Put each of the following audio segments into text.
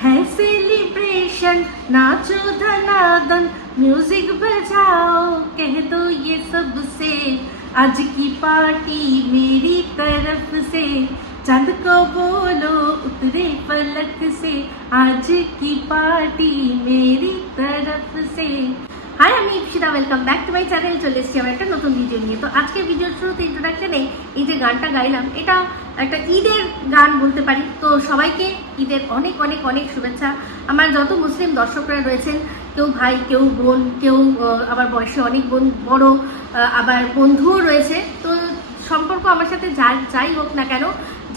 है सेलिब्रेशन, नाचो धनादन, म्यूजिक बजाओ, कह दो ये सबसे, आज की पार्टी मेरी तरफ से, चांद को बोलो उतरे पलक से, आज की पार्टी मेरी तरफ से। हाय আমি Ipsita, welcome back to my channel. চলে এসেছি আমার একটা নতুন ভিডিও নিয়ে। তো আজকের ভিডিওর শুরুতে ইন্ট্রোডাকশনে এই যে গানটা গাইলাম, এটা একটা ঈদের গান বলতে পারি। তো সবাইকে ঈদের অনেক অনেক অনেক শুভেচ্ছা। আমার যত মুসলিম দর্শকরা রয়েছেন, কেউ ভাই, কেউ বোন, কেউ আবার বয়সে অনেক বড়, আবার বন্ধুও রয়েছে। তো সম্পর্ক আমার সাথে যাই হোক না কেন,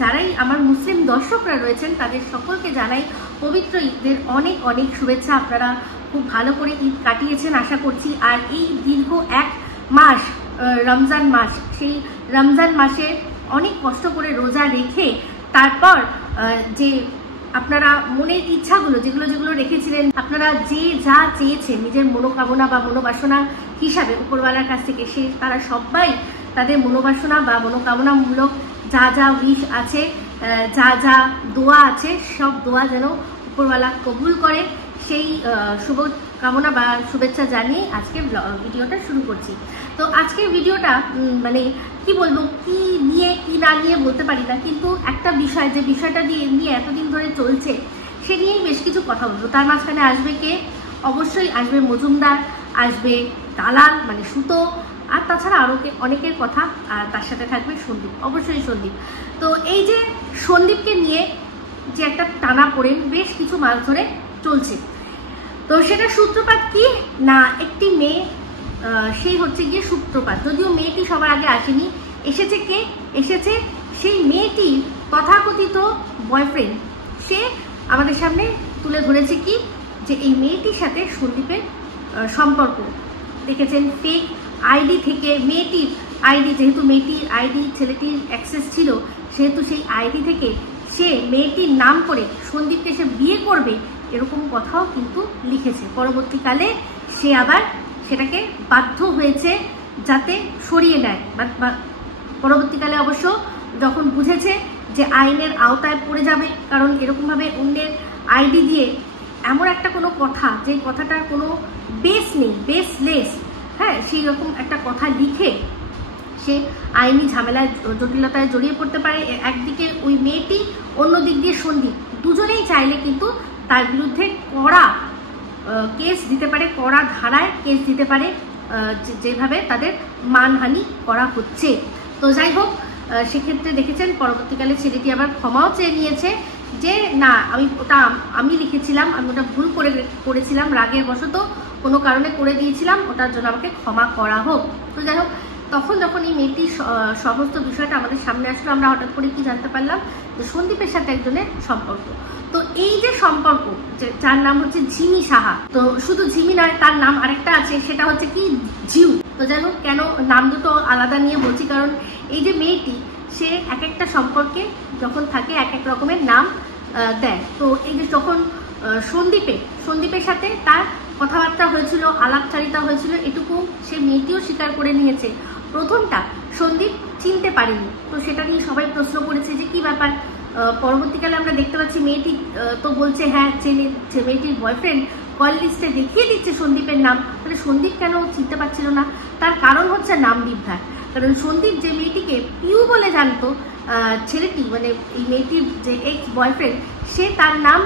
যারাই আমার মুসলিম দর্শকরা রয়েছেন তাদের সকলকে জানাই পবিত্র ঈদের অনেক অনেক শুভেচ্ছা। আপনারা খুব ভালো করে ঈদ কাটিয়েছেন আশা করছি। আর এই দীর্ঘ এক মাস রমজান মাস, সেই রমজান মাসে অনেক কষ্ট করে রোজা রেখে তারপর যে আপনারা মনের ইচ্ছাগুলো যেগুলো রেখেছিলেন, আপনারা যে যা চেয়েছেন নিজের মনোকামনা বা মনোবাসনা হিসাবে উপরওয়ালার কাছ থেকে, তারা সবাই তাদের মনোবাসনা বা মনোকামনামূলক যা যা উইশ আছে, যা যা দোয়া আছে, সব দোয়া যেন উপরওয়ালা কবুল করে, সেই শুভ কামনা বা শুভেচ্ছা জানিয়ে আজকে ভিডিওটা শুরু করছি। তো আজকের ভিডিওটা মানে কি বলবো, কি নিয়ে কি না নিয়ে বলতে পারি না, কিন্তু একটা বিষয়, যে বিষয়টা নিয়ে এতদিন ধরে চলছে, সে নিয়েই বেশ কিছু কথা বলবো। তার মাঝখানে আসবে কে? অবশ্যই আসবে মজুমদার, আসবে দালাল মানে সুতো, আর তাছাড়া আরও অনেকের কথা, আর তার সাথে থাকবে সন্দীপ, অবশ্যই সন্দীপ। তো এই যে সন্দীপকে নিয়ে যে একটা টানা পড়েন বেশ কিছু মাস ধরে চলছে, তো সেটা সূত্রপাত কি না, একটি মেয়ে, সেই হচ্ছে গিয়ে সূত্রপাত। যদিও মেয়েটি সবার আগে আসেনি, এসেছে কে? এসেছে সেই মেয়েটির তথাকথিত বয়ফ্রেন্ড। সে আমাদের সামনে তুলে ধরেছে কি, যে এই মেয়েটির সাথে সন্দীপের সম্পর্ক। দেখেছেন ফেক আইডি থেকে মেয়েটির আইডি, যেহেতু মেয়েটির আইডি ছেলেটির অ্যাক্সেস ছিল, সেহেতু সেই আইডি থেকে সে মেয়েটির নাম করে সন্দীপকে সে বিয়ে করবে এরকম কথাও কিন্তু লিখেছে। পরবর্তীকালে সে আবার সেটাকে বাধ্য হয়েছে যাতে সরিয়ে নেয়। পরবর্তীকালে অবশ্য যখন বুঝেছে যে আইনের আওতায় পড়ে যাবে, কারণ এরকমভাবে অন্যের আইডি দিয়ে এমন একটা কোনো কথা, যে কথাটার কোনো বেস নেই, বেসলেস, হ্যাঁ, সেই রকম একটা কথা লিখে সে আইনি ঝামেলায় জটিলতায় জড়িয়ে পড়তে পারে। একদিকে ওই মেয়েটি, অন্য দিক দিয়ে সন্দীপ, দুজনেই চাইলে কিন্তু তার বিরুদ্ধে কড়া কেস দিতে পারে, কড়া ধারায় কেস দিতে পারে, যেভাবে তাদের মানহানি করা হচ্ছে। তো যাই হোক, সেক্ষেত্রে দেখেছেন পরবর্তীকালে ছেলেটি আবার ক্ষমাও চেয়ে নিয়েছে, যে না, আমি লিখেছিলাম, আমি ওটা ভুল করেছিলাম, রাগের বশত কোনো কারণে করে দিয়েছিলাম, ওটার জন্য আমাকে ক্ষমা করা হোক। তো যাই হোক, তখন যখন এই মেয়েটির সমস্ত বিষয়টা আমাদের সামনে আসলো, আমরা হঠাৎ করে কি জানতে পারলাম, যে সন্দীপের সাথে একজনের সম্পর্ক। তো এই যে সম্পর্ক, যার নাম হচ্ছে ঝিমি সাহা, তো শুধু ঝিমি নয়, তার নাম আরেকটা আছে, সেটা হচ্ছে কি জিউ। তো যাই হোক, কেন নাম দুটো আলাদা নিয়ে বলছি, কারণ এই যে মেয়েটি, সে এক একটা সম্পর্কে যখন থাকে এক এক রকমের নাম দেয়। তো এই যে যখন সন্দীপের সাথে তার কথাবার্তা হয়েছিল, আলাপচারিতা হয়েছিল, এটুকু সে মেয়েটিও স্বীকার করে নিয়েছে। প্রথমটা সন্দীপ চিনতে পারেনি, তো সেটা নিয়ে সবাই প্রশ্ন করেছে যে কি ব্যাপার। পরবর্তীকালে আমরা দেখতে পাচ্ছি মেয়েটি তো বলছে হ্যাঁ, মেয়েটির বয়ফ্রেন্ড কল লিস্টে দেখিয়ে দিচ্ছে সন্দীপের নাম। তাহলে সন্দীপ কেন চিনতে পারছিল না? তার কারণ হচ্ছে নাম বিভ্রাট। কারণ সন্দীপ যে মেয়েটিকে পিউ বলে জানতো, ছেলেটি মানে এই মেয়েটির যে এক্স বয়ফ্রেন্ড, সে তার নাম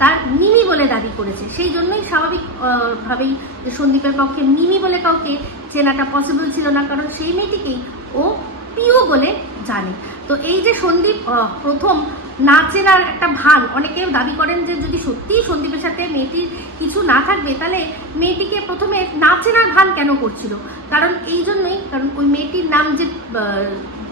তার মিমি বলে দাবি করেছে। সেই জন্যই স্বাভাবিকভাবেই যে সন্দীপের পক্ষে মিমি বলে কাউকে চেনাটা পসিবল ছিল না, কারণ সেই মেয়েটিকেই ও পিউ বলে জানে। তো এই যে সন্দীপ প্রথম না চেনার একটা ভান, অনেকেও দাবি করেন যে যদি সত্যিই সন্দীপের সাথে মেয়েটির কিছু না থাকবে, তাহলে মেয়েটিকে প্রথমে না চেনার ভান কেন করছিল? কারণ এই জন্যই, কারণ ওই মেয়েটির নাম যে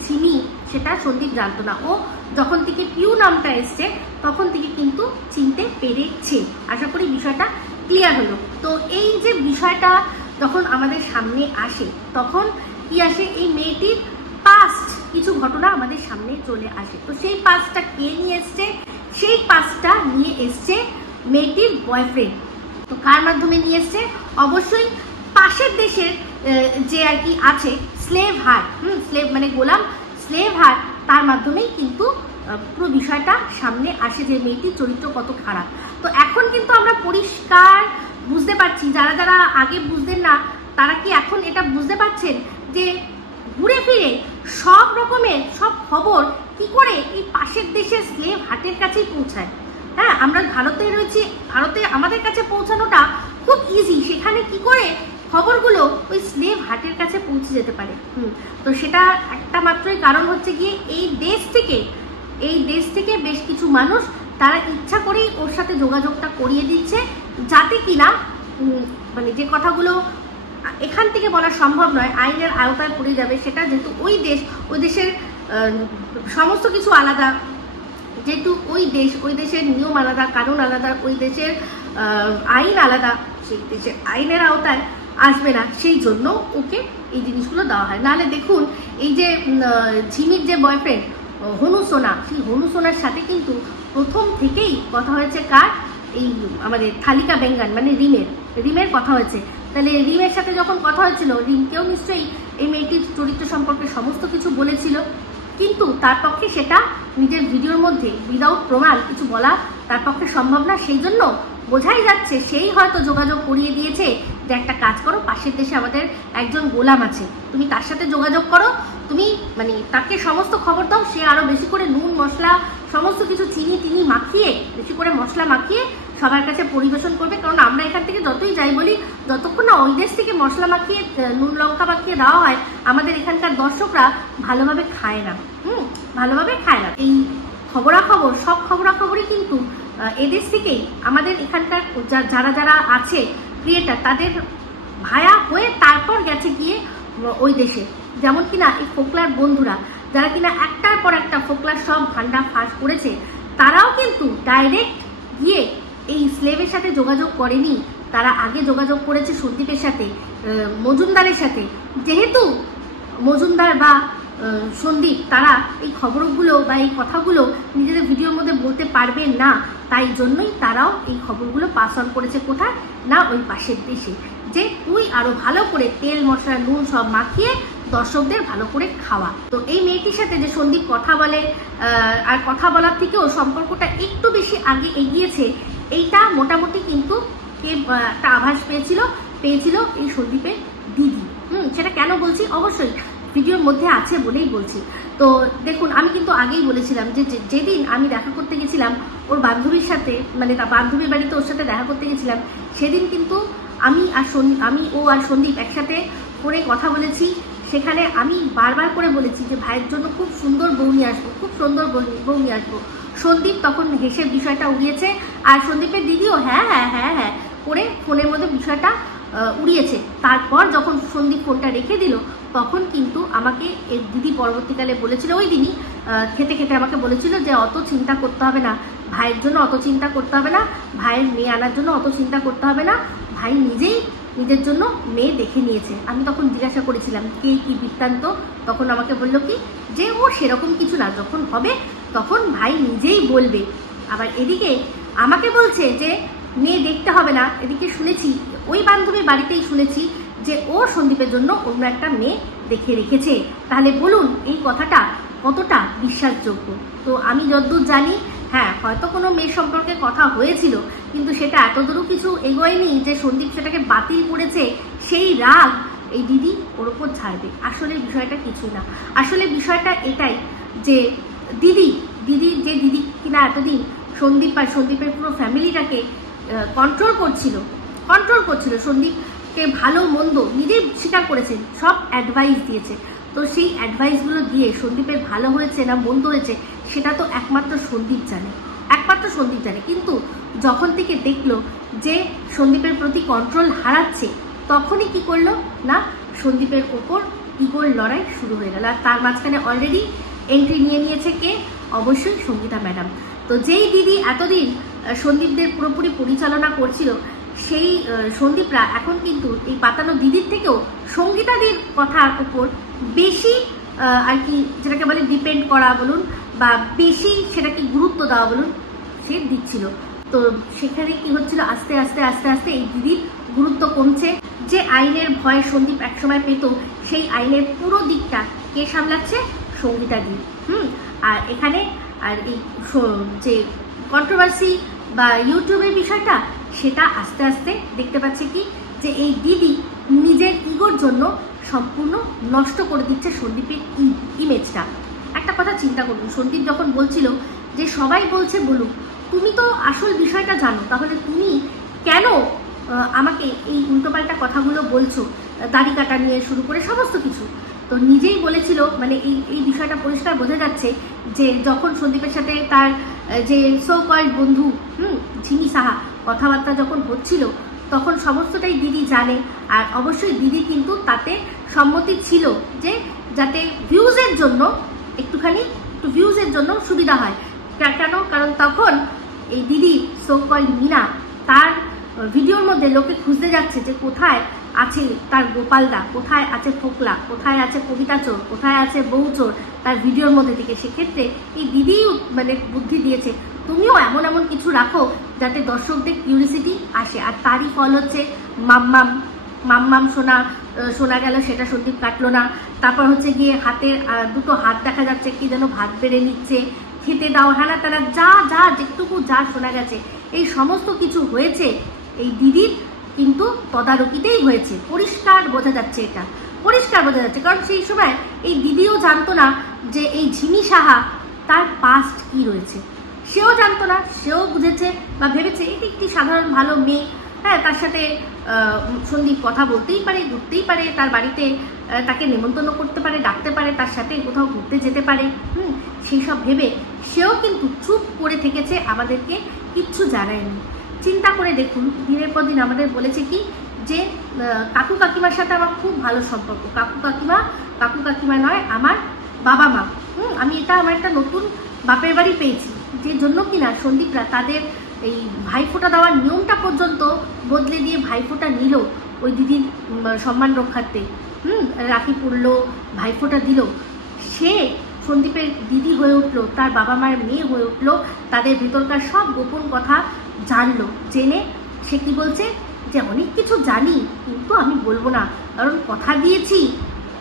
ঝিমি, সেটা সন্দীপ জানতো না। ও যখন থেকে পিউ নামটা এসছে তখন থেকে কিন্তু চিনতে পেরেছে। আশা করি বিষয়টা ক্লিয়ার হলো। তো এই যে বিষয়টা যখন আমাদের সামনে আসে, তখন কি আসে, এই মেয়েটির পাস্ট কিছু ঘটনা আমাদের সামনে চলে আসে। তো সেই পাস্টটা কে নিয়ে এসছে? সেই পাস্টটা নিয়ে এসছে মেয়েটির বয়ফ্রেন্ড। তো কার মাধ্যমে নিয়ে এসছে? অবশ্যই পাশের দেশের যে আর কি আছে স্লেভ হার্ট, স্লেভ মানে গোলাম, স্লেভ হার্ট, তার মাধ্যমেই কিন্তু পুরো বিষয়টা সামনে আসে যে মেয়েটির চরিত্র কত খারাপ। তো এখন কিন্তু আমরা পরিষ্কার বুঝতে পারছি, যারা যারা আগে বুঝতেন না তারা কি এখন এটা বুঝতে পারছেন যে ঘুরে ফিরে সব রকমের সব খবর কি করে এই পাশের দেশের স্লেভ হাটের কাছেই পৌঁছায়। হ্যাঁ, আমরা ভারতে রয়েছি, ভারতে আমাদের কাছে পৌঁছানোটা খুব ইজি, সেখানে কি করে খবরগুলো ওই স্লেভ হাটের কাছে পৌঁছে যেতে পারে। তো সেটা একটা মাত্রই কারণ হচ্ছে গিয়ে এই দেশ থেকে বেশ কিছু মানুষ তারা ইচ্ছা করেই ওর সাথে যোগাযোগটা করিয়ে দিচ্ছে, যাতে কিনা মানে যে কথাগুলো এখান থেকে বলা সম্ভব নয়, আইনের আওতায় পড়ে যাবে, সেটা যেহেতু ওই দেশের সমস্ত কিছু আলাদা, যেহেতু ওই দেশের নিয়ম আলাদা, কানুন আলাদা, ওই দেশের আইন আলাদা, সেই দেশের আইনের আওতায় আসবে না, সেই জন্য ওকে এই জিনিসগুলো দেওয়া হয়। নাহলে দেখুন এই যে ঝিমির যে বয়ফ্রেন্ড হনু সোনা, সেই হনু সোনার সাথে কিন্তু প্রথম থেকেই কথা হয়েছে কার, এই আমাদের থালিকা বেঙ্গান মানে রিমের কথা হয়েছে। তাহলে রিমের সাথে যখন কথা হয়েছিল, রিমকেও নিশ্চয়ই এই মেয়েটির চরিত্র সম্পর্কে সমস্ত কিছু বলেছিল, কিন্তু তার পক্ষে সেটা নিজের ভিডিওর মধ্যে উইদাউট প্রমাণ কিছু বলা তার পক্ষে সম্ভব না। সেই জন্য বোঝাই যাচ্ছে সেই হয়তো যোগাযোগ করিয়ে দিয়েছে যে একটা কাজ করো, পাশের দেশে আমাদের একজন গোলাম আছে, তুমি তার সাথে যোগাযোগ করো, তুমি মানে তাকে সমস্ত খবর দাও, সে আরো বেশি করে নুন মশলা সমস্ত কিছু চিনি মাখিয়ে, বেশি করে মশলা মাখিয়ে সবার কাছে পরিবেশন করবে। কারণ আমরা এখান থেকে যতই যাই বলি, যতক্ষণ না ওই দেশ থেকে মশলা মাখিয়ে নুন লঙ্কা মাখিয়ে দেওয়া হয়, আমাদের এখানকার দর্শকরা ভালোভাবে খায় না, ভালোভাবে খায় না। এই খবরাখবর সব খবরাখবরই কিন্তু এদেশ থেকেই আমাদের এখানকার যারা যারা আছে ক্রিয়েটার, তাদের ভায়া হয়ে তারপর গেছে গিয়ে ওই দেশে। যেমন কিনা এই ফোকলার বন্ধুরা, যারা কিনা একটার পর একটা ফোকলার সব ভান্ডা ফাঁস করেছে, তারাও কিন্তু ডাইরেক্ট গিয়ে এই স্লেভের সাথে যোগাযোগ করেনি, তারা আগে যোগাযোগ করেছে সন্দীপের সাথে, মজুমদারের সাথে। যেহেতু মজুমদার বা সন্দীপ তারা এই খবরগুলো বা এই কথাগুলো নিজেদের ভিডিওর মধ্যে বলতে পারবেন না, তাই জন্যই তারাও এই খবরগুলো পাস অন করেছে কোথায় না, ওই পাশের দেশে, যে তুই আরো ভালো করে তেল মশলা নুন সব মাখিয়ে দর্শকদের ভালো করে খাওয়া। তো এই মেয়েটির সাথে যে সন্দীপ কথা বলে, আর কথা বলার থেকেও সম্পর্কটা একটু বেশি আগে এগিয়েছে, এইটা মোটামুটি কিন্তু একটা আভাস পেয়েছিল এই সন্দীপের দিদি। সেটা কেন বলছি, অবশ্যই ভিডিওর মধ্যে আছে বলেই বলছি। তো দেখুন, আমি কিন্তু আগেই বলেছিলাম যে যেদিন আমি দেখা করতে গেছিলাম ওর বান্ধবীর সাথে, মানে তার বান্ধবীর বাড়িতে ওর সাথে দেখা করতে গেছিলাম, সেদিন কিন্তু আমি ও আর সন্দীপ একসাথে করে কথা বলেছি। সেখানে আমি বারবার করে বলেছি যে ভাইয়ের জন্য খুব সুন্দর বউ নিয়ে আসবো, খুব সুন্দর বউ নিয়ে আসবো। সন্দীপ তখন হেসে বিষয়টা উড়িয়েছে, আর সন্দীপের দিদিও হ্যাঁ হ্যাঁ হ্যাঁ হ্যাঁ করে ফোনের মধ্যে বিষয়টা উড়িয়েছে। তারপর যখন সন্দীপ ফোনটা রেখে দিল, তখন কিন্তু আমাকে এই দিদি পরবর্তীকালে বলেছিল, ওই দিনই খেতে খেতে আমাকে বলেছিল যে অত চিন্তা করতে হবে না, ভাইয়ের জন্য অত চিন্তা করতে হবে না, ভাইয়ের মেয়ে আনার জন্য অত চিন্তা করতে হবে না, ভাই নিজেই নিজের জন্য মেয়ে দেখে নিয়েছে। আমি তখন জিজ্ঞাসা করেছিলাম কে কি বৃত্তান্ত, তখন আমাকে বলল কি যে ও সেরকম কিছু না, যখন হবে তখন ভাই নিজেই বলবে। আবার এদিকে আমাকে বলছে যে মেয়ে দেখতে হবে না, এদিকে শুনেছি ওই বান্ধবীর বাড়িতেই শুনেছি যে ও সন্দীপের জন্য অন্য একটা মেয়ে দেখে রেখেছে। তাহলে বলুন এই কথাটা কতটা বিশ্বাসযোগ্য? তো আমি যতদূর জানি, হ্যাঁ হয়তো কোনো মেয়ে সম্পর্কে কথা হয়েছিল, কিন্তু সেটা এতদূরও কিছু এগোয়নি যে সন্দীপ সেটাকে বাতিল করেছে, সেই রাগ এই দিদি ওর ওপর ছাড়বে। আসলে বিষয়টা কিছু না, আসলে বিষয়টা এটাই যে দিদি যে দিদি কিনা এতদিন সন্দীপ আর সন্দীপের পুরো ফ্যামিলিটাকে কন্ট্রোল করছিল, সন্দীপকে ভালো মন্দ নিজেই স্বীকার করেছেন, সব অ্যাডভাইস দিয়েছে। তো সেই অ্যাডভাইসগুলো দিয়ে সন্দীপের ভালো হয়েছে না মন্দ হয়েছে সেটা তো একমাত্র সন্দীপ জানে, কিন্তু যখন থেকে দেখলো যে সন্দীপের প্রতি কন্ট্রোল হারাচ্ছে, তখনই কি করলো না, সন্দীপের ওপর ইগোর লড়াই শুরু হয়ে গেল। আর তার মাঝখানে অলরেডি এন্ট্রি নিয়ে নিয়েছে কে, অবশ্যই সঙ্গীতা ম্যাডাম। তো যেই দিদি এতদিন সন্দীপদের পুরোপুরি পরিচালনা করছিল, সেই সন্দীপরা এখন কিন্তু এই পাতানো দিদির থেকেও সঙ্গীতাদির কথার উপর বেশি আর কি, যেটাকে বলে ডিপেন্ড করা বলুন বা বেশি সেটাকে গুরুত্ব দেওয়া বলুন, সে দিচ্ছিল। তো সেখানে কি হচ্ছিল, আস্তে আস্তে আস্তে আস্তে এই দিদির গুরুত্ব কমছে। যে আইনের ভয় সন্দীপ একসময় পেত, সেই আইনের পুরো দিকটা কে সামলাচ্ছে, সঙ্গীতা দি। আর এখানে আর এই যে কন্ট্রোভার্সি বা ইউটিউবের বিষয়টা, সেটা আস্তে আস্তে দেখতে পাচ্ছে কি যে এই দিদি নিজের ইগোর জন্য সম্পূর্ণ নষ্ট করে দিচ্ছে সন্দীপের ইমেজটা। একটা কথা চিন্তা করুন, সন্দীপ যখন বলছিল যে সবাই বলছে বলুক, তুমি তো আসল বিষয়টা জানো, তাহলে তুমি কেন আমাকে এই উল্টোপাল্টা কথাগুলো বলছো, দাড়ি কাটা নিয়ে শুরু করে সমস্ত কিছু। তো নিজেই বলেছিল, মানে এই বিষয়টা পরিষ্কার বোঝা যাচ্ছে যে যখন সন্দীপের সাথে তার যে সো কল্ড বন্ধু ঝিমি সাহা কথাবার্তা যখন হচ্ছিল, তখন সমস্তটাই দিদি জানে। আর অবশ্যই দিদি কিন্তু তাতে সম্মতি ছিল যে যাতে ভিউজের জন্য একটু ভিউজের জন্য সুবিধা হয়। কেন? কারণ তখন এই দিদি সো কল্ড মিনা তার ভিডিওর মধ্যে লোকে খুঁজতে যাচ্ছে যে কোথায় আছে তার গোপালদা, কোথায় আছে ফোকলা, কোথায় আছে কবিতা চোর, কোথায় আছে বউ চোর তার ভিডিওর মধ্যে থেকে। সেক্ষেত্রে এই দিদি মানে বুদ্ধি দিয়েছে, তুমিও এমন এমন কিছু রাখো যাতে দর্শকদের কিউরিসিটি আসে। আর তারই ফল হচ্ছে মাম্মাম শোনা গেল, সেটা সন্দীপ কাটলো না। তারপর হচ্ছে গিয়ে হাতের দুটো হাত দেখা যাচ্ছে, কি যেন ভাত বেড়ে নিচ্ছে, খেতে দাও, হ্যানা তারা যা যেটুকু যা শোনা গেছে, এই সমস্ত কিছু হয়েছে এই দিদির কিন্তু তদারকিতেই হয়েছে। পরিষ্কার বোঝা যাচ্ছে, এটা পরিষ্কার বোঝা যাচ্ছে। কারণ সেই সময় এই দিদিও জানতো না যে এই ঝিমি সাহা তার পাস্ট কি রয়েছে, সেও জানতো না। সেও বুঝেছে বা ভেবেছে এটি একটি সাধারণ ভালো মেয়ে, হ্যাঁ, তার সাথে সন্দীপ কথা বলতেই পারে, ঘুরতেই পারে, তার বাড়িতে তাকে নেমন্তন্ন করতে পারে, ডাকতে পারে, তার সাথে কোথাও ঘুরতে যেতে পারে। সেই সব ভেবে সেও কিন্তু চুপ করে থেকেছে, আমাদেরকে কিচ্ছু জানায়নি। চিন্তা করে দেখুন, দিনের পর দিন আমাদের বলেছে কি যে কাকু কাকিমার সাথে আমার খুব ভালো সম্পর্ক। কাকু কাকিমা নয়, আমার বাবা মা। আমি এটা আমার একটা নতুন বাপের বাড়ি পেয়েছি, যে জন্য কিনা সন্দীপরা তাদের এই ভাইফোঁটা দেওয়ার নিয়মটা পর্যন্ত বদলে দিয়ে ভাইফোঁটা নিল ওই দিদির সম্মান রক্ষার্থে। রাখি পড়লো, ভাইফোঁটা দিল। সে সন্দীপের দিদি হয়ে উঠলো, তার বাবা মায়ের মেয়ে হয়ে উঠলো, তাদের ভেতরকার সব গোপন কথা জানলো। জেনে সে কি বলছে যে অনেক কিছু জানি, কিন্তু আমি বলবো না, কারণ কথা দিয়েছি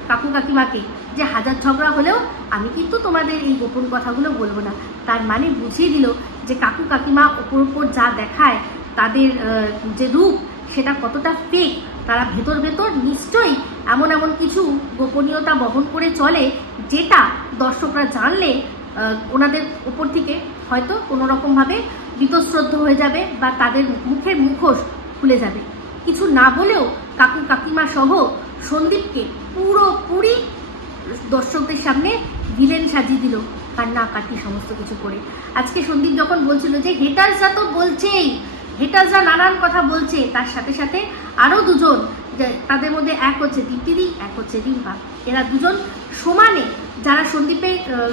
কাকু কাকিমাকে যে হাজার ঝগড়া হলেও আমি কিন্তু তোমাদের এই গোপন কথাগুলো বলবো না। তার মানে বুঝিয়ে দিল যে কাকু কাকিমা ওপর যা দেখায়, তাদের যে রূপ, সেটা কতটা ফেক। তারা ভেতর নিশ্চয়ই এমন কিছু গোপনীয়তা বহন করে চলে, যেটা দর্শকরা জানলে ওনাদের ওপর থেকে হয়তো কোনো রকমভাবে বীতশ্রদ্ধ হয়ে যাবে বা তাদের মুখের মুখোশ খুলে যাবে। কিছু না বলেও কাকু কাকিমা সহ সন্দীপকে পুরোপুরি দর্শকদের সামনে ভিলেন সাজিয়ে দিল, কান্নাকাটি সমস্ত কিছু করে। আজকে সন্দীপ যখন বলছিল যে হেটার্সরা তো বলছেই, হেটার্সরা নানান কথা বলছে, তার সাথে সাথে আরও দুজন, তাদের মধ্যে এক হচ্ছে দীপ্তিদি, এক হচ্ছে রিম্পা। এরা দুজন সমানে যারা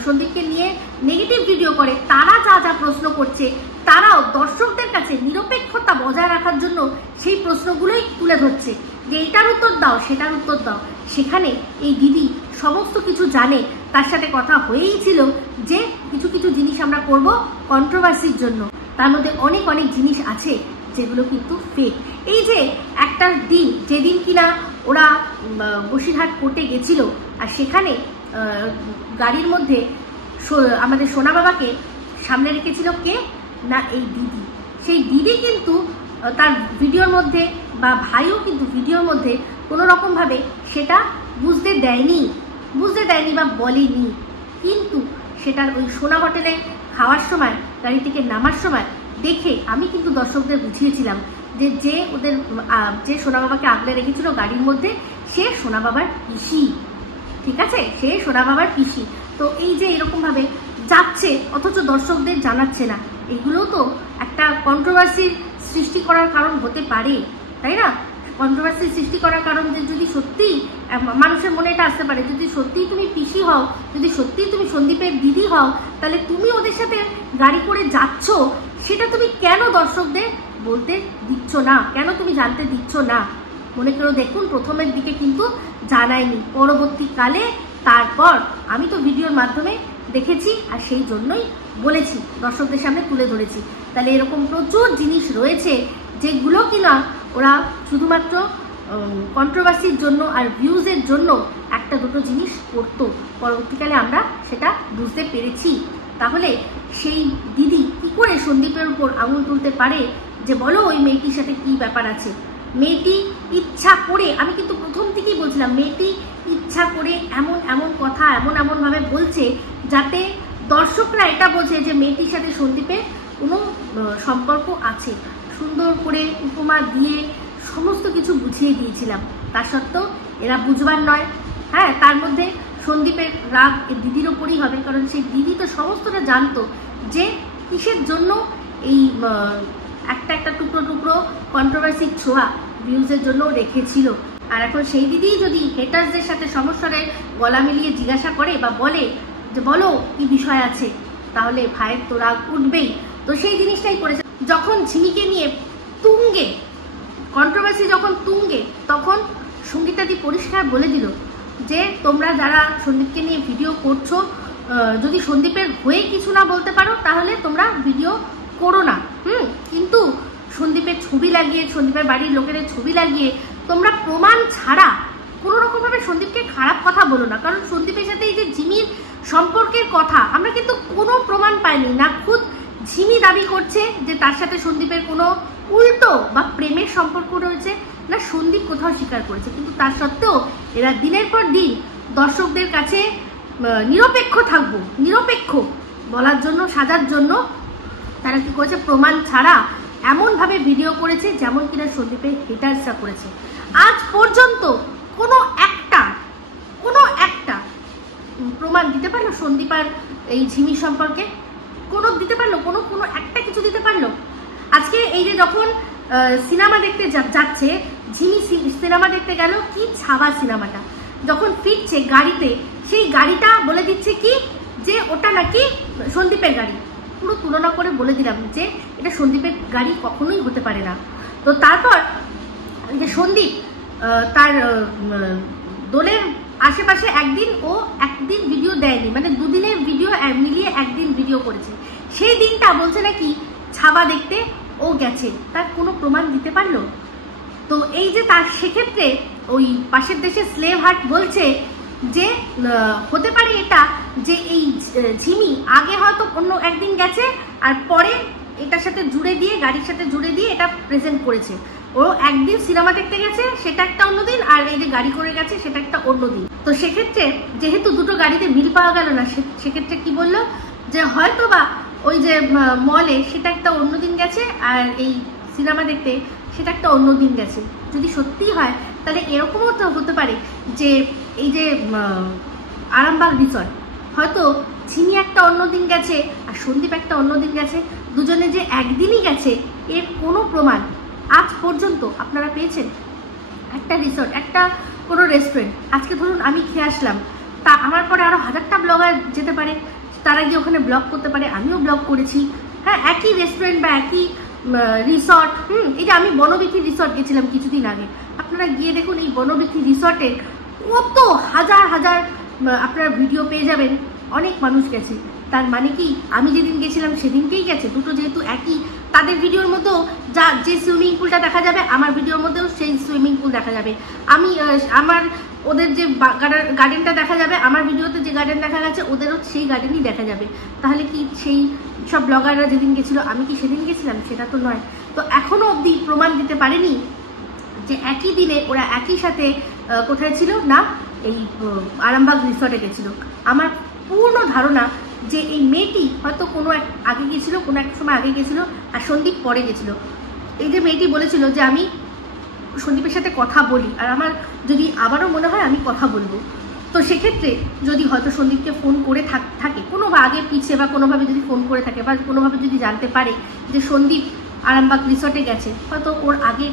সন্দীপকে নিয়ে নেগেটিভ ভিডিও করে, তারা যা প্রশ্ন করছে, তারাও দর্শকদের কাছে নিরপেক্ষতা বজায় রাখার জন্য সেই প্রশ্নগুলোই তুলে ধরছে যে এটার উত্তর দাও, সেটার উত্তর দাও। সেখানে এই দিদি সমস্ত কিছু জানে, তার সাথে কথা হয়েই ছিল যে কিছু জিনিস আমরা করব কন্ট্রোভার্সির জন্য। তার মধ্যে অনেক জিনিস আছে যেগুলো কিন্তু ফেক। এই যে একটা দিন, যেদিন কিনা ওরা বসিরহাট কোর্টে গেছিল, আর সেখানে গাড়ির মধ্যে আমাদের সোনা বাবাকে সামনে রেখেছিল কে না, এই দিদি। সেই দিদি কিন্তু তার ভিডিওর মধ্যে, বা ভাইও কিন্তু ভিডিওর মধ্যে কোনো রকমভাবে সেটা বুঝতে দেয়নি বা বলেনি। কিন্তু সেটা ওই সোনা হোটেলে খাওয়ার সময়, গাড়ি থেকে নামার সময় দেখে আমি কিন্তু দর্শকদের বুঝিয়েছিলাম যে ওদের যে সোনা বাবাকে আগলে রেখেছিল গাড়ির মধ্যে, সে সোনা বাবার পিসি। ঠিক আছে, সে সোনা বাবার পিসি। তো এই যে এরকমভাবে যাচ্ছে অথচ দর্শকদের জানাচ্ছে না, এগুলো তো একটা কন্ট্রোভার্সির সৃষ্টি করার কারণ হতে পারে, তাই না? কন্ট্রোভার্সি সৃষ্টি করার কারণ যে যদি সত্যি মানুষের মনে এটা আসতে পারে, যদি সত্যিই তুমি পিসি হও, যদি সত্যিই তুমি সন্দীপের দিদি হও, তাহলে তুমি ওদের সাথে গাড়ি করে যাচ্ছ, সেটা তুমি কেন দর্শকদের বলতে দিচ্ছ না, কেন তুমি জানতে দিচ্ছ না? মনে করে দেখুন, প্রথমের দিকে কিন্তু জানায়নি, পরবর্তীকালে তারপর আমি তো ভিডিওর মাধ্যমে দেখেছি, আর সেই জন্যই বলেছি, দর্শকদের সামনে তুলে ধরেছি। তাহলে এরকম প্রচুর জিনিস রয়েছে যেগুলো কিনা ওরা শুধুমাত্র কন্ট্রোভার্সির জন্য আর ভিউজের জন্য একটা দুটো জিনিস করতো, পরবর্তীকালে আমরা সেটা বুঝতে পেরেছি। তাহলে সেই দিদি কি করে সন্দীপের উপর আঙুল তুলতে পারে যে বলো ওই মেয়েটির সাথে কি ব্যাপার আছে? মেয়েটি ইচ্ছা করে, আমি কিন্তু প্রথম থেকেই বলছিলাম, মেয়েটি ইচ্ছা করে এমন এমন কথা এমন ভাবে বলছে যাতে দর্শকরা এটা বোঝে যে মেয়েটির সাথে সন্দীপের কোনো সম্পর্ক আছে। সুন্দর করে উপমা দিয়ে সমস্ত কিছু বুঝিয়ে দিয়েছিলাম, তা সত্ত্বেও এরা বুঝবার নয়। হ্যাঁ, তার মধ্যে সন্দীপের রাগ দিদির ওপরই হবে, কারণ সেই দিদি তো সমস্তটা জানতো যে কিসের জন্য এই একটা টুকরো টুকরো কন্ট্রোভার্সি ছোঁয়া ভিউজের জন্য রেখেছিল। আর এখন সেই দিদি যদি হেটার্সদের সাথে সমস্যারে গলা মিলিয়ে জিজ্ঞাসা করে বা বলে যে বলো কি বিষয় আছে, তাহলে ভাইয়ের তো রাগ উঠবেই। তো সেই জিনিসটাই করেছে। যখন ঝিমিকে নিয়ে তুঙ্গে কন্ট্রোভার্সি যখন তুঙ্গে, তখন সঙ্গীতাদি পরিষ্কার বলে দিল যে তোমরা যারা সন্দীপকে নিয়ে ভিডিও করছো, যদি সন্দীপের হয়ে কিছু না বলতে পারো তাহলে তোমরা ভিডিও করো না। কিন্তু সন্দীপের ছবি লাগিয়ে, সন্দীপের বাড়ির লোকেদের ছবি লাগিয়ে তোমরা প্রমাণ ছাড়া কোনো রকমভাবে সন্দীপকে খারাপ কথা বলো না। কারণ সন্দীপের সাথে এই যে ঝিমির সম্পর্কের কথা, আমরা কিন্তু কোনো প্রমাণ পাইনি। না খুদ ঝিমি দাবি করছে যে তার সাথে সন্দীপের কোনো উল্টো বা প্রেমের সম্পর্ক রয়েছে, না সন্দীপ কোথাও স্বীকার করেছে। কিন্তু তার সত্ত্বেও এরা দিনের পর দিন দর্শকদের কাছে নিরপেক্ষ থাকবো, নিরপেক্ষ বলার জন্য, সাজার জন্য তারা কি করেছে, প্রমাণ ছাড়া এমনভাবে ভিডিও করেছে যেমন কিনা সন্দীপের হেটার্সরা করেছে। আজ পর্যন্ত কোনো একটা প্রমাণ দিতে পারলো সন্দীপ আর এই ঝিমি সম্পর্কে? কোনো দিতে পারলো? কোনো একটা কিছু দিতে পারলো? আজকে এই যে যখন সিনেমা দেখতে যাচ্ছে, ঝিমি সিনেমা দেখতে গেল, কি ছাবা সিনেমাটা, যখন ফিরছে গাড়িতে, সেই গাড়িটা বলে দিচ্ছে কি যে ওটা নাকি সন্দীপের গাড়ি। পুরো তুলনা করে বলে দিলাম যে এটা সন্দীপের গাড়ি কখনোই হতে পারে না। তো তারপর যে সন্দীপ তার দোলের আশেপাশে একদিন ভিডিও দেয়নি, মানে দুদিনের ভিডিও মিলিয়ে একদিন ভিডিও করেছে। সেই দিনটা বলছে নাকি ছাবা দেখতে ও গেছে, তার কোনো প্রমাণ দিতে পারলো? তো এই যে তার সেক্ষেত্রে ওই পাশের দেশে স্লেভ হার্ট বলছে যে হতে পারে এটা যে এই ঝিমি আগে হয়তো অন্য একদিন গেছে আর পরে এটার সাথে জুড়ে দিয়ে, গাড়ির সাথে জুড়ে দিয়ে এটা প্রেজেন্ট করেছে। ও একদিন সিনেমা দেখতে গেছে, সেটা একটা অন্য দিন, আর এই যে গাড়ি করে গেছে সেটা একটা অন্য দিন। তো সেক্ষেত্রে যেহেতু দুটো গাড়িতে মিল পাওয়া গেল না, সেক্ষেত্রে কি বললো যে হয়তো বা ওই যে মলে সেটা একটা অন্য দিন গেছে আর এই সিনেমা দেখতে সেটা একটা অন্য দিন গেছে। যদি সত্যিই হয় তাহলে এরকমও তো হতে পারে যে এই যে আরামবাগ রিসর্ট, হয়তো ঝিমি একটা অন্য দিন গেছে আর সন্দীপ একটা অন্য দিন গেছে, দুজনে যে একদিনই গেছে এর কোনো প্রমাণ আজ পর্যন্ত আপনারা পেয়েছেন? একটা রিসর্ট, একটা কোনো রেস্টুরেন্ট, আজকে ধরুন আমি খেয়ে আসলাম, তা আমার পরে আরও 1000টা ব্লগার যেতে পারে, তারা গিয়ে ওখানে ব্লগ করতে পারে, আমিও ব্লগ করেছি। হ্যাঁ, একই রেস্টুরেন্ট বা একই রিসর্ট। এই যে আমি বনবিথি রিসর্ট গেছিলাম কিছুদিন আগে, আপনারা গিয়ে দেখুন এই বনবিথি রিসর্টে কত হাজার হাজার আপনারা ভিডিও পেয়ে যাবেন, অনেক মানুষ গেছে। তার মানে কি আমি যেদিন গেছিলাম সেদিনকেই গেছে? দুটো যেহেতু একই, তাদের ভিডিওর মধ্যেও যে সুইমিং পুলটা দেখা যাবে আমার ভিডিওর মধ্যেও সেই সুইমিং পুল দেখা যাবে। আমার ওদের যে গার্ডেনটা দেখা যাবে, আমার ভিডিওতে যে গার্ডেন দেখা গেছে ওদেরও সেই গার্ডেনই দেখা যাবে। তাহলে কি সেই সব ব্লগাররা যেদিন গেছিলো আমি কি সেদিন গেছিলাম? সেটা তো নয়। তো এখনো অবধি প্রমাণ দিতে পারেনি যে একই দিনে ওরা একই সাথে কোথায় ছিল না, এই আরামবাগ রিসর্টে গেছিল। আমার পূর্ণ ধারণা যে এই মেয়েটি হয়তো কোনো এক আগে গেছিল, কোনো এক সময় আগে গেছিল আর সন্দীপ পরে গেছিল। এই যে মেয়েটি বলেছিল যে আমি সন্দীপের সাথে কথা বলি, আর আমার যদি আবারও মনে হয় আমি কথা বলবো, তো সেক্ষেত্রে যদি হয়তো সন্দীপকে ফোন করে থাকে কোনো আগে পিছিয়ে বা কোনোভাবে যদি ফোন করে থাকে বা কোনোভাবে যদি জানতে পারে যে সন্দীপ আরামবাগ রিসর্টে গেছে, হয়তো ওর আগে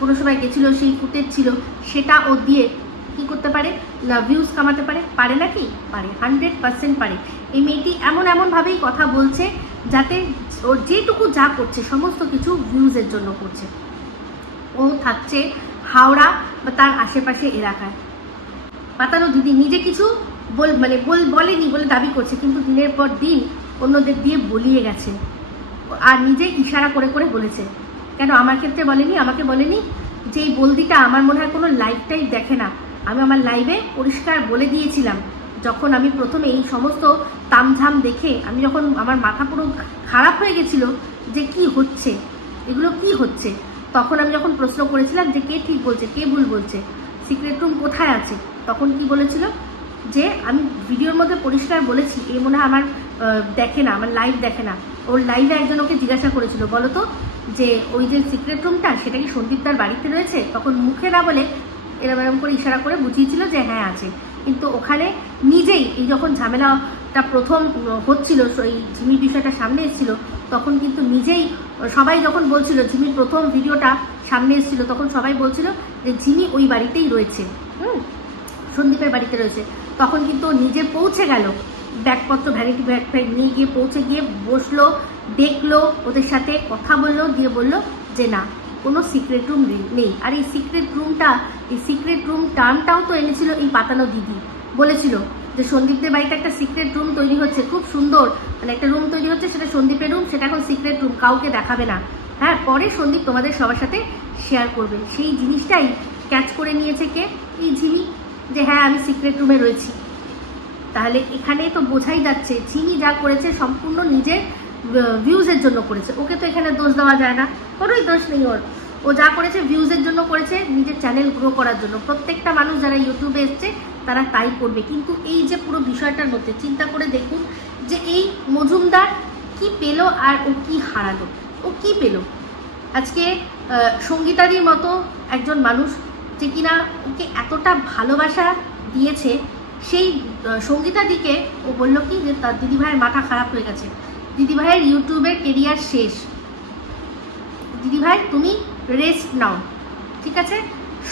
কোনো সময় গেছিলো, সেই ফুটেজ ছিল, সেটা ও দিয়ে কি করতে পারে না, ভিউজ কামাতে পারে। পারে নাকি? পারে, 100% পারে। এই মেয়েটি এমনভাবেই কথা বলছে যাতে ওর যেটুকু যা করছে সমস্ত কিছু ভিউজের জন্য করছে। ও থাকছে হাওড়া বা তার আশেপাশে এলাকায়। পাতানো দিদি নিজে কিছু বলেনি বলে দাবি করছে, কিন্তু দিনের পর দিন অন্যদের দিয়ে বলিয়ে গেছে আর নিজে ইশারা করে করে বলেছে। কেন আমার ক্ষেত্রে বলেনি? আমাকে বলেনি যে এই বলদিটা আমার মনে হয় কোনো লাইভ টাইপ দেখে না। আমি আমার লাইভে পরিষ্কার বলে দিয়েছিলাম, যখন আমি প্রথমে এই সমস্ত তামঝাম দেখে আমি যখন আমার মাথা পুরো খারাপ হয়ে গেছিলো যে কি হচ্ছে, এগুলো কি হচ্ছে, তখন আমি যখন প্রশ্ন করেছিলাম যে কে ঠিক বলছে কে ভুল বলছে, সিক্রেট রুম কোথায় আছে, তখন কি বলেছিল যে আমি ভিডিওর মধ্যে পরিষ্কার বলেছি এই মনে হয় আমার দেখে না, আমার লাইভ দেখে না। ওর লাইভে একজন ওকে জিজ্ঞাসা করেছিল বলো তো যে ওই যে সিক্রেট রুমটা সেটা কি সন্দীপদার বাড়িতে রয়েছে, তখন মুখে না বলে এরকম করে ইশারা করে বুঝিয়েছিল যে হ্যাঁ আছে। কিন্তু ওখানে নিজেই এই যখন ঝামেলাটা প্রথম হচ্ছিল, এই ঝিমির বিষয়টা সামনে এসেছিল, তখন কিন্তু নিজেই সবাই যখন বলছিল, ঝিমির প্রথম ভিডিওটা সামনে এসেছিল তখন সবাই বলছিল যে ঝিমি ওই বাড়িতেই রয়েছে, সন্দীপের বাড়িতে রয়েছে, তখন কিন্তু নিজে পৌঁছে গেল, ব্যাগপত্র ভ্যানিটি ব্যাগ ফ্যাগ নিয়ে গিয়ে পৌঁছে গিয়ে বসলো, দেখলো, ওদের সাথে কথা বললো, দিয়ে বললো যে না কোনো সিক্রেট রুম নেই। আর এই সিক্রেট রুম টার্মটাও তো এনেছিল এই পাতানো দিদি, বলেছিল যে সন্দীপদের বাড়িতে একটা সিক্রেট রুম তৈরি হচ্ছে, খুব সুন্দর, মানে একটা রুম তৈরি হচ্ছে, সেটা সন্দীপের রুম, সেটা এখন সিক্রেট রুম, কাউকে দেখাবে না, হ্যাঁ পরে সন্দীপ তোমাদের সবার সাথে শেয়ার করবে। সেই জিনিসটাই ক্যাচ করে নিয়েছে কে, এই ঝিমি, যে হ্যাঁ আমি সিক্রেট রুমে রয়েছি। তাহলে এখানে তো বোঝাই যাচ্ছে ঝিমি যা করেছে সম্পূর্ণ নিজের ভিউজের জন্য করেছে, ওকে তো এখানে দোষ দেওয়া যায় না, কোনোই দোষ নেই ওর, ও যা করেছে ভিউজের জন্য করেছে, নিজের চ্যানেল গ্রো করার জন্য। প্রত্যেকটা মানুষ যারা ইউটিউবে এসছে তারা তাই করবে, কিন্তু এই যে পুরো বিষয়টার মধ্যে চিন্তা করে দেখুন যে এই মজুমদার কি পেল আর ও কি হারালো, ও কি পেল। আজকে সঙ্গীতাদির মতো একজন মানুষ যে কিনা ওকে এতটা ভালোবাসা দিয়েছে, সেই সঙ্গীতাদিকে ও বললো কি যে তার দিদিভাইয়ের মাথা খারাপ হয়ে গেছে, দিদিভাইয়ের ইউটিউবের কেরিয়ার শেষ, দিদিভাই তুমি রেস্ট নাও, ঠিক আছে।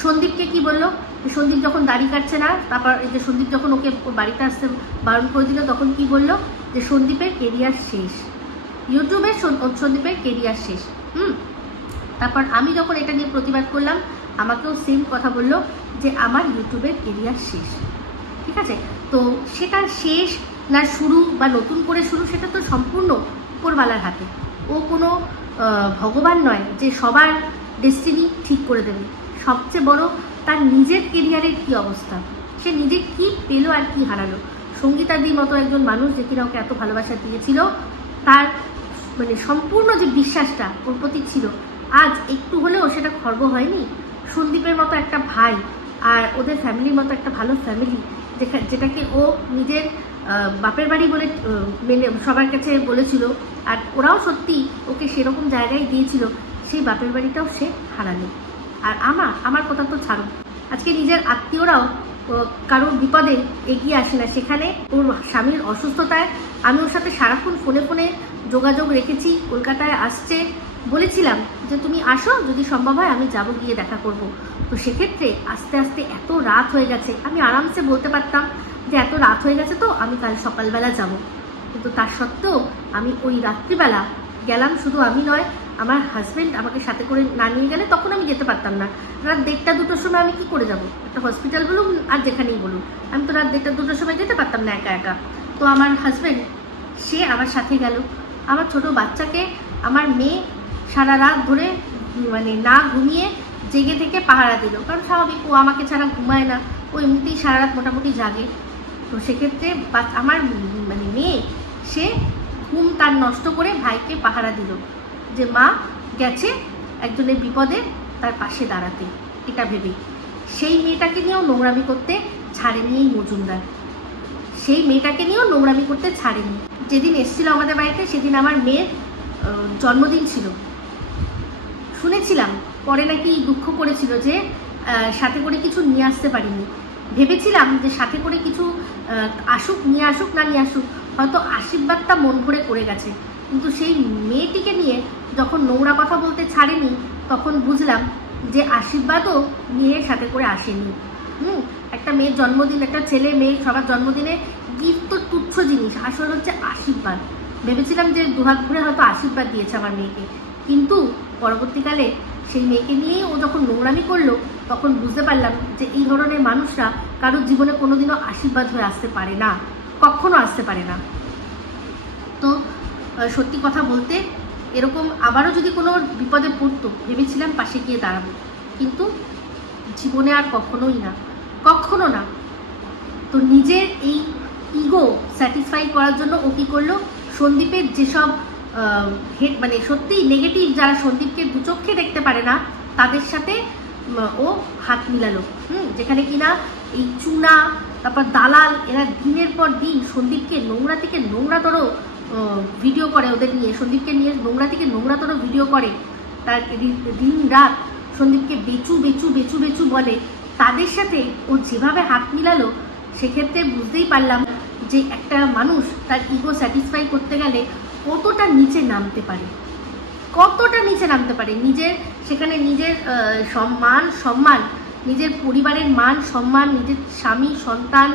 সন্দীপকে কি বললো, সন্দীপ যখন দাড়ি কাটছে না, তারপর এই যে সন্দীপ যখন ওকে বাড়িতে আসতে বারণ করে দিল, তখন কি বললো যে সন্দীপের কেরিয়ার শেষ, ইউটিউবের সন্দীপের কেরিয়ার শেষ। তারপর আমি যখন এটা নিয়ে প্রতিবাদ করলাম, আমাকেও সেম কথা বললো যে আমার ইউটিউবের কেরিয়ার শেষ, ঠিক আছে। তো সেটা শেষ না শুরু বা নতুন করে শুরু, সেটা তো সম্পূর্ণ উপরওয়ালার হাতে। ও কোনো ভগবান নয় যে সবার ডেস্টিনি ঠিক করে দেবে। সবচেয়ে বড় তার নিজের কেরিয়ারের কী অবস্থা, সে নিজে কি পেলো আর কি হারালো। সঙ্গীতাদির মতো একজন মানুষ যে কিনা ওকে এত ভালোবাসা দিয়েছিল, তার মানে সম্পূর্ণ যে বিশ্বাসটা ওর প্রতি ছিল, আজ একটু হলেও সেটা খর্ব হয়নি। সন্দীপের মতো একটা ভাই আর ওদের ফ্যামিলির মতো একটা ভালো ফ্যামিলি, যেটাকে ও নিজের বাপের বাড়ি বলে মেনে সবার কাছে বলেছিল, আর ওরাও সত্যি ওকে সেরকম জায়গায় দিয়েছিল, সেই বাপের বাড়িটাও সে হারালো। আর আমার কথা তো ছাড়ো, আজকে নিজের আত্মীয়রাও কারোর বিপদে এগিয়ে আসে না। সেখানে ওর স্বামীর অসুস্থতায় আমি ওর সাথে সারাক্ষণ ফোনে ফোনে যোগাযোগ রেখেছি, কলকাতায় আসছে, বলেছিলাম যে তুমি আসো, যদি সম্ভব হয় আমি যাব, গিয়ে দেখা করব। তো সেক্ষেত্রে আস্তে আস্তে এত রাত হয়ে গেছে, আমি আরামসে বলতে পারতাম যে এত রাত হয়ে গেছে তো আমি কাল সকালবেলা যাব, কিন্তু তার সত্ত্বেও আমি ওই রাত্রিবেলা গেলাম। শুধু আমি নয়, আমার হাজব্যান্ড আমাকে সাথে করে না নিয়ে গেলে তখন আমি যেতে পারতাম না। রাত 1টা-2টোর সময় আমি কি করে যাব, একটা হসপিটাল বলুন আর যেখানেই বলুন, আমি তো রাত 1টা-2টোর সময় যেতে পারতাম না একা একা। তো আমার হাজব্যান্ড সে আমার সাথে গেল, আমার ছোট বাচ্চাকে আমার মেয়ে সারা রাত ধরে মানে না ঘুমিয়ে জেগে থেকে পাহারা দিল, কারণ স্বাভাবিক ও আমাকে ছাড়া ঘুমায় না, ও এমনিতেই সারা রাত মোটামুটি জাগে। তো সেক্ষেত্রে আমার মানে মেয়ে সে ঘুম তার নষ্ট করে ভাইকে পাহারা দিল, যে মা গেছে একজনের বিপদে তার পাশে দাঁড়াতে, এটা ভেবে। সেই মেয়েটাকে নিয়েও নোংরামি করতে ছাড়েনি এই মজুমদার, সেই মেয়েটাকে নিয়েও নোংরামি করতে ছাড়েনি। যেদিন এসেছিল আমাদের বাড়িতে সেদিন আমার মেয়ের জন্মদিন ছিল, শুনেছিলাম পরে নাকি দুঃখ করেছিল যে সাথে করে কিছু নিয়ে আসতে পারিনি। ভেবেছিলাম যে সাথে করে কিছু আসুক, নিয়ে আসুক না নিয়ে আসুক, হয়তো আশীর্বাদটা মন ভরে করে গেছে, কিন্তু সেই মেয়েটিকে নিয়ে যখন নোংরা কথা বলতে ছাড়েনি, তখন বুঝলাম যে আশীর্বাদও নিয়ে সাথে করে আসেনি। একটা মেয়ের জন্মদিন, একটা ছেলে মেয়ে সবার জন্মদিনে গিফট তো তুচ্ছ জিনিস, আসল হচ্ছে আশীর্বাদ। ভেবেছিলাম যে দুহাত ভরে হয়তো আশীর্বাদ দিয়েছে আমার মেয়েকে, কিন্তু পরবর্তীকালে সেই মেয়েকে নিয়েই ও যখন নোংরামি করলো, তখন বুঝতে পারলাম যে এই ধরনের মানুষরা কারোর জীবনে কোনোদিনও আশীর্বাদ হয়ে আসতে পারে না, কখনো আসতে পারে না। তো সত্যি কথা বলতে এরকম আবারও যদি কোনো বিপদে পড়তো, ভেবেছিলাম পাশে গিয়ে দাঁড়াবো, কিন্তু জীবনে আর কখনোই না, কখনো না। তো নিজের এই ইগো স্যাটিসফাই করার জন্য ও কী করলো, সন্দীপের যেসব মানে সত্যি নেগেটিভ, যারা সন্দীপকে দু চোখে দেখতে পারে না তাদের সাথে ও হাত মিলালো। যেখানে কিনা এই চুনা, তারপর দালাল, এরা দিনের পর দিন সন্দীপকে নোংরা থেকে নোংরাতর ভিডিও করে, ওদের নিয়ে সন্দীপকে নিয়ে নোংরা থেকে নোংরাতর ভিডিও করে, তার দিন রাত সন্দীপকে বেচু বেচু বেচু বেচু বলে, তাদের সাথে ও যেভাবে হাত মিলালো সেক্ষেত্রে বুঝতেই পারলাম যে একটা মানুষ তার ইগো স্যাটিসফাই করতে গেলে কতটা নিচে নামতে পারে, কতটা নিচে নামতে পারে। নিজের সেখানে নিজের সম্মান, নিজের পরিবারের মান সম্মান, নিজের স্বামী সন্তান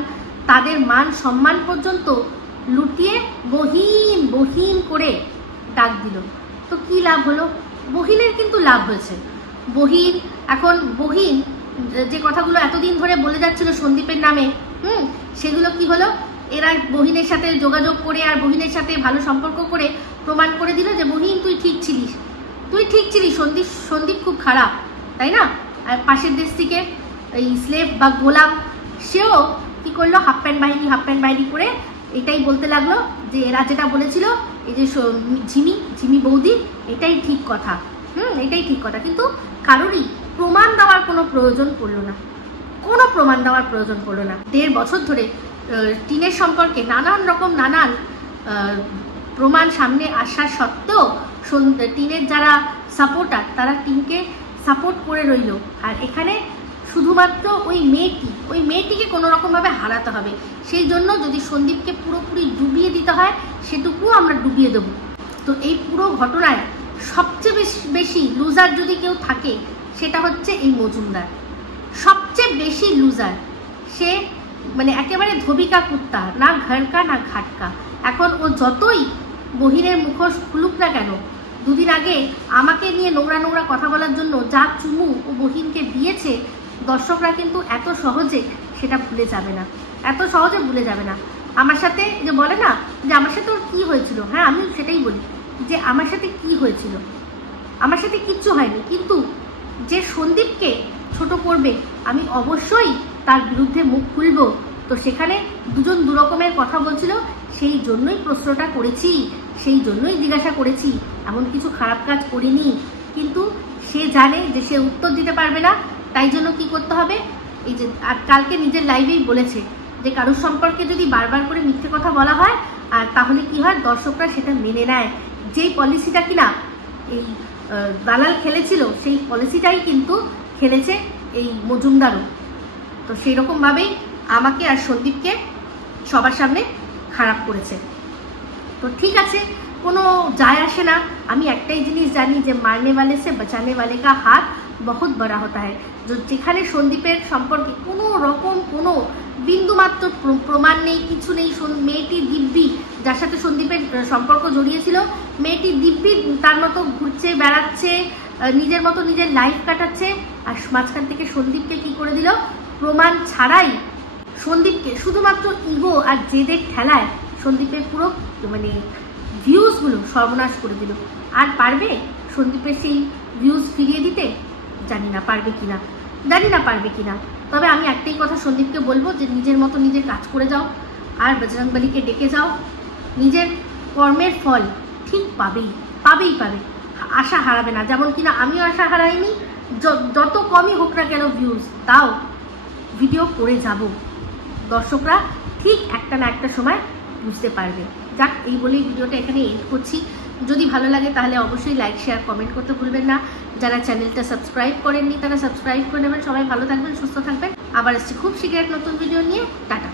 তাদের মান সম্মান পর্যন্ত লুটিয়ে বহিন বহিন করে ডাক দিল। তো কি লাভ হলো? বহিনের কিন্তু লাভ হয়েছে। বহিন এখন বহিন যে কথাগুলো এতদিন ধরে বলে যাচ্ছিল সন্দীপের নামে, সেগুলো কি হলো, এরা বহিনের সাথে যোগাযোগ করে আর বহিনের সাথে ভালো সম্পর্ক করে প্রমাণ করে দিল যে বহিন তুই ঠিক ছিলিস, তুই ঠিক ছিলিস, সন্দীপ খুব খারাপ, তাই না? আর পাশের দেশ থেকে এই স্লেভ বা গোলাম সেও কি করলো, হাফ প্যান্ট বাহিনী করে এটাই বলতে লাগলো যে এরা যেটা বলেছিল এই যে ঝিমি বৌদি এটাই ঠিক কথা, এটাই ঠিক কথা। কিন্তু কারোরই প্রমাণ দেওয়ার কোনো প্রয়োজন পড়লো না, কোনো প্রমাণ দেওয়ার প্রয়োজন পড়লো না। 1.5 বছর ধরে টিনের সম্পর্কে নানান প্রমাণ সামনে আসা সত্ত্বেও টিনের যারা সাপোর্টার তারা টিনকে সাপোর্ট করে রইল। আর এখানে শুধুমাত্র ওই মেয়েটিকে কোনো রকমভাবে হারাতে হবে, সেই জন্য যদি সন্দীপকে পুরোপুরি ডুবিয়ে দিতে হয় সেটুকুও আমরা ডুবিয়ে দেবো। তো এই পুরো ঘটনায় সবচেয়ে বেশি লুজার যদি কেউ থাকে সেটা হচ্ছে এই মজুমদার, সবচেয়ে বেশি লুজার। সে মানে একেবারে ধোবিকা কুত্তা, না ঘরকা না ঘাটকা। এখন ও যতই বহিনের মুখোশ খুলুক না কেন, দুদিন আগে আমাকে নিয়ে নোংরা কথা বলার জন্য যা চুমু ও বহিনকে দিয়েছে, দর্শকরা কিন্তু এত সহজে সেটা ভুলে যাবে না, এত সহজে ভুলে যাবে না। আমার সাথে যে বলে না যে আমার সাথে ওর কী হয়েছিল, হ্যাঁ আমি সেটাই বলি যে আমার সাথে কি হয়েছিল, আমার সাথে কিচ্ছু হয়নি, কিন্তু যে সন্দীপকে ছোট করবে আমি অবশ্যই তার বিরুদ্ধে মুখ খুলব। তো সেখানে দুজন দুরকমের কথা বলছিল, সেই জন্যই প্রশ্নটা করেছি, সেই জন্যই জিজ্ঞাসা করেছি, এমন কিছু খারাপ কাজ করিনি। কিন্তু সে জানে যে সে উত্তর দিতে পারবে না, তাই জন্য কি করতে হবে, এই যে আর কালকে নিজের লাইভেই বলেছে যে কারোর সম্পর্কে যদি বারবার করে মিথ্যে কথা বলা হয় আর তাহলে কি হয়, দর্শকরা সেটা মেনে নেয়। যেই পলিসিটা কিনা এই দালাল খেলেছিল সেই পলিসিটাই কিন্তু খেলেছে এই মজুমদারও। তো সেই রকমভাবেই আমাকে আর সন্দীপকে সবার সামনে খারাপ করেছে। তো ঠিক আছে, কোনো যায় আসে না। আমি একটাই জিনিস জানি যে মারনে वाले से बचाने वाले का हाथ बहुत बड़ा होता है। যেখানে সন্দীপের সম্পর্কে কোনো রকম কোনো বিন্দুমাত্র প্রমাণ নেই, কিছু নেই, মেয়েটি দিব্যি যার সাথে সন্দীপের সম্পর্ক জড়িয়েছিল, মেয়েটি দিব্যি তার মতো ঘুরছে বেড়াচ্ছে, নিজের মতো নিজের লাইফ কাটাচ্ছে, আর মাঝখান থেকে সন্দীপকে কি করে দিল, প্রমাণ ছাড়াই সন্দীপকে শুধুমাত্র ইগো আর জেদের ঠেলায় সন্দীপের পুরো মানে ভিউজগুলো সর্বনাশ করে দিল। আর পারবে সন্দীপের সেই ভিউজ ফিরিয়ে দিতে? জানি না পারবে কিনা। তবে আমি একটাই কথা সন্দীপকে বলবো যে নিজের মতো নিজের কাজ করে যাও, আর বজরংবলীকে ডেকে যাও, নিজের কর্মের ফল ঠিক পাবেই, আশা হারাবে না। যেমন কিনা আমিও আশা হারাইনি, যত কমই হোক না কেন ভিউজ, তাও ভিডিও করে যাব, দর্শকরা ঠিক একটা না একটা সময় বুঝতে পারবে। যাক, এই বলেই ভিডিওটা এখানে এন্ড করছি। যদি ভালো লাগে তাহলে অবশ্যই লাইক শেয়ার কমেন্ট করতে ভুলবেন না। যারা চ্যানেলটা সাবস্ক্রাইব করেননি তারা সাবস্ক্রাইব করে নেবেন। সবাই ভালো থাকবেন, সুস্থ থাকবেন। আবার আসছি খুব শীঘ্র নতুন ভিডিও নিয়ে। টাটা।